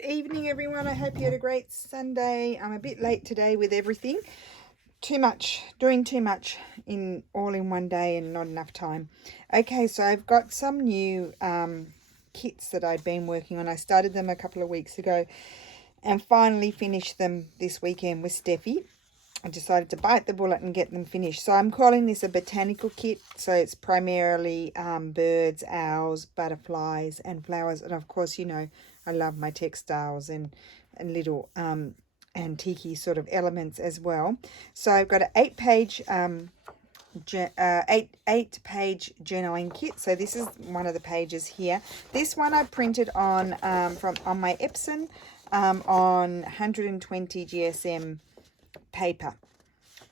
Good evening, everyone. I hope you had a great Sunday. I'm a bit late today with everything. Doing too much all in one day and not enough time. Okay, so I've got some new kits that I've been working on. I started them a couple of weeks ago and finally finished them this weekend with Steffi. I decided to bite the bullet and get them finished. So I'm calling this a botanical kit. So it's primarily birds, owls, butterflies and flowers. And of course, you know, I love my textiles and little antique sort of elements as well. So I've got an 8-page eight-page journaling kit. So this is one of the pages here. This one I printed on on my Epson on 120 GSM paper.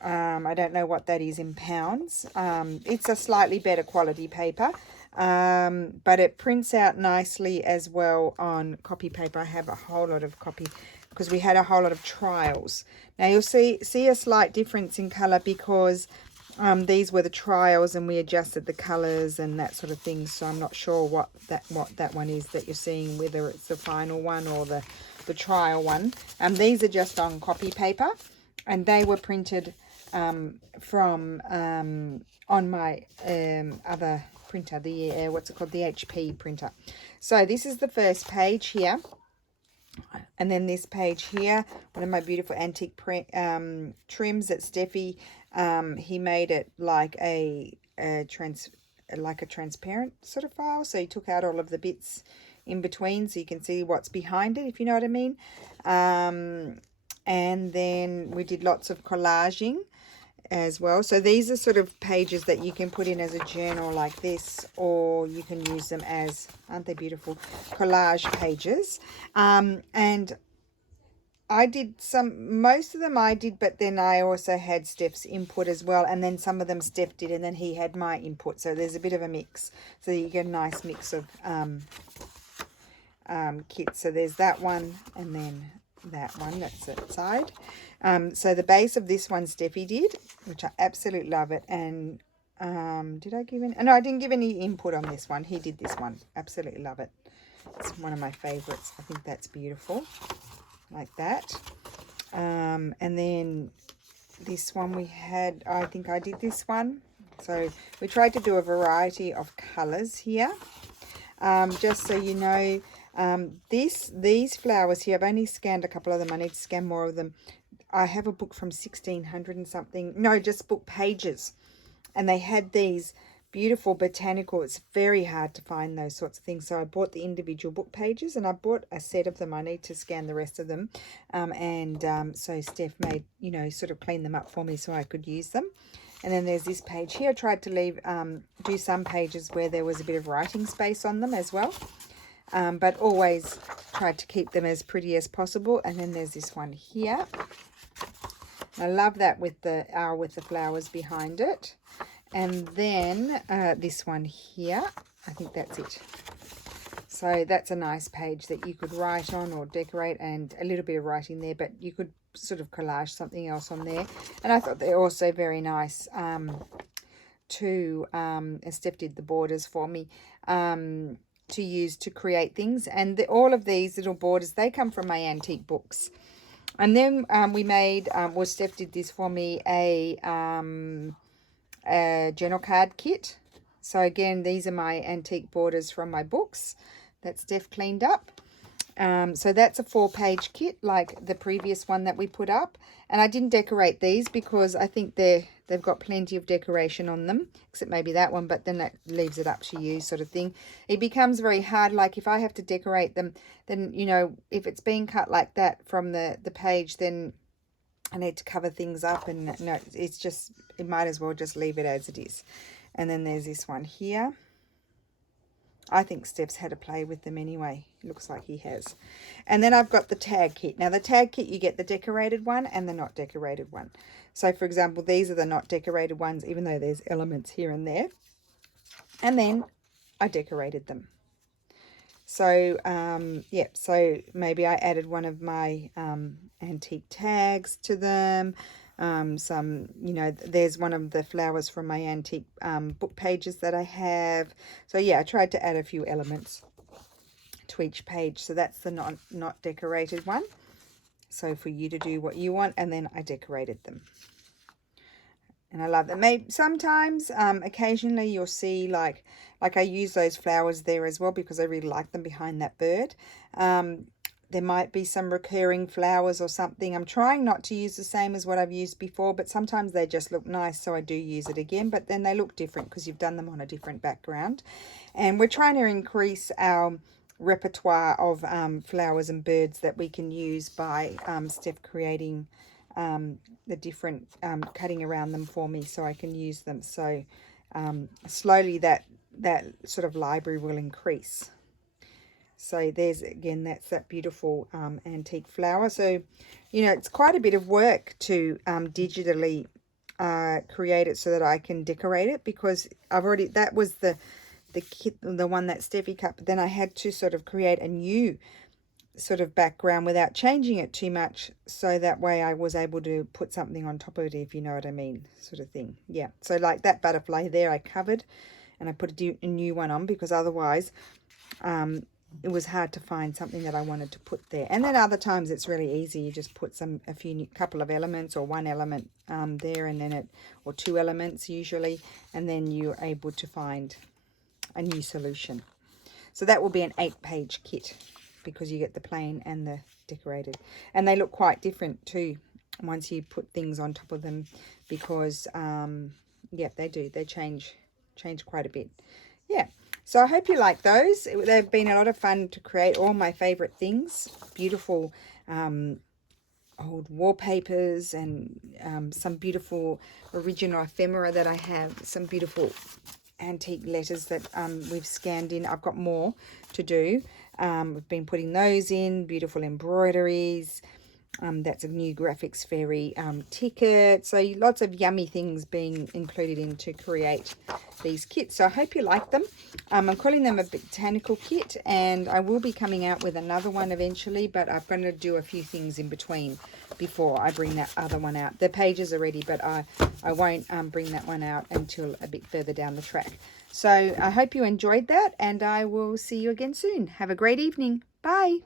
I don't know what that is in pounds. It's a slightly better quality paper, but it prints out nicely as well on copy paper. I have a whole lot of copy because we had a whole lot of trials. Now you'll see a slight difference in color because these were the trials and we adjusted the colors and that sort of thing. So I'm not sure what that one is that you're seeing, whether it's the final one or the trial one. These are just on copy paper. And they were printed from on my other printer, the what's it called, the HP printer. So this is the first page here, and then this page here, one of my beautiful antique print trims that Steffi he made it like a transparent sort of file. So he took out all of the bits in between, so you can see what's behind it, if you know what I mean. And then we did lots of collaging as well. So these are sort of pages that you can put in as a journal like this, or you can use them as, aren't they beautiful, collage pages. And I did most of them I did, but then I also had Steph's input as well. And then some of them Steph did, and then he had my input. So there's a bit of a mix. So you get a nice mix of kits. So there's that one, and then that one, that's that side. So the base of this one Steffi did, which I absolutely love it. And did I give any? No, I didn't give any input on this one. He did this one. Absolutely love it. It's one of my favorites. I think that's beautiful, like that. And then this one we had, I think I did this one. So we tried to do a variety of colors here. Just so you know, these flowers here, I've only scanned a couple of them. I need to scan more of them. I have a book from 1600 and something. No, just book pages. And they had these beautiful botanical. It's very hard to find those sorts of things. So I bought the individual book pages, and I bought a set of them. I need to scan the rest of them. So Steph made, you know, sort of clean them up for me so I could use them. And then there's this page here. I tried to leave, do some pages where there was a bit of writing space on them as well. But always tried to keep them as pretty as possible. And then there's this one here. I love that with the owl with the flowers behind it. And then this one here, I think that's it. So that's a nice page that you could write on or decorate, and a little bit of writing there, but you could sort of collage something else on there. And I thought they're also very nice Steph did the borders for me, to use to create things. And all of these little borders, they come from my antique books. And then we made, Steph did this for me, a journal card kit. So again, these are my antique borders from my books that Steph cleaned up. So that's a 4-page kit like the previous one that we put up. And I didn't decorate these because I think they've got plenty of decoration on them, except maybe that one, but then that leaves it up to you sort of thing. It becomes very hard. Like if I have to decorate them, then, you know, if it's being cut like that from the page, then I need to cover things up, and no, it's just, it might as well just leave it as it is. And then there's this one here. I think Steph's had a play with them anyway. It looks like he has. And then I've got the tag kit. Now the tag kit, you get the decorated one and the not decorated one. So for example, these are the not decorated ones, even though there's elements here and there. And then I decorated them. So, yeah, so maybe I added one of my antique tags to them. Some, you know, there's one of the flowers from my antique book pages that I have. So, yeah, I tried to add a few elements to to each page. So that's the not decorated one. So for you to do what you want, and then I decorated them. And I love them. Maybe sometimes, occasionally you'll see like I use those flowers there as well because I really like them behind that bird. There might be some recurring flowers or something. I'm trying not to use the same as what I've used before, but sometimes they just look nice, so I do use it again. But then they look different because you've done them on a different background. And we're trying to increase our repertoire of flowers and birds that we can use by Stef creating the different cutting around them for me so I can use them. So slowly that sort of library will increase. So there's, again, that's that beautiful antique flower. So, you know, it's quite a bit of work to digitally create it so that I can decorate it, because I've already, that was the kit, the one that Steffi cut, but then I had to sort of create a new sort of background without changing it too much, so that way I was able to put something on top of it, if you know what I mean, sort of thing. Yeah, so like that butterfly there I covered, and I put a new one on because otherwise it was hard to find something that I wanted to put there. And then other times it's really easy, you just put couple of elements or one element there, and then or two elements usually, and then you're able to find a new solution. So that will be an 8-page kit, because you get the plain and the decorated, and they look quite different too once you put things on top of them, because yeah, they change quite a bit. Yeah, so I hope you like those. They've been a lot of fun to create. All my favorite things, beautiful old wallpapers, and some beautiful original ephemera that I have, some beautiful antique letters that we've scanned in. I've got more to do. We've been putting those in, beautiful embroideries. That's a new Graphics Fairy ticket. So lots of yummy things being included in to create these kits. So I hope you like them. I'm calling them a Botanical kit, and I will be coming out with another one eventually, but I'm going to do a few things in between before I bring that other one out. The pages are ready, but I won't bring that one out until a bit further down the track. So I hope you enjoyed that, and I will see you again soon. Have a great evening. Bye.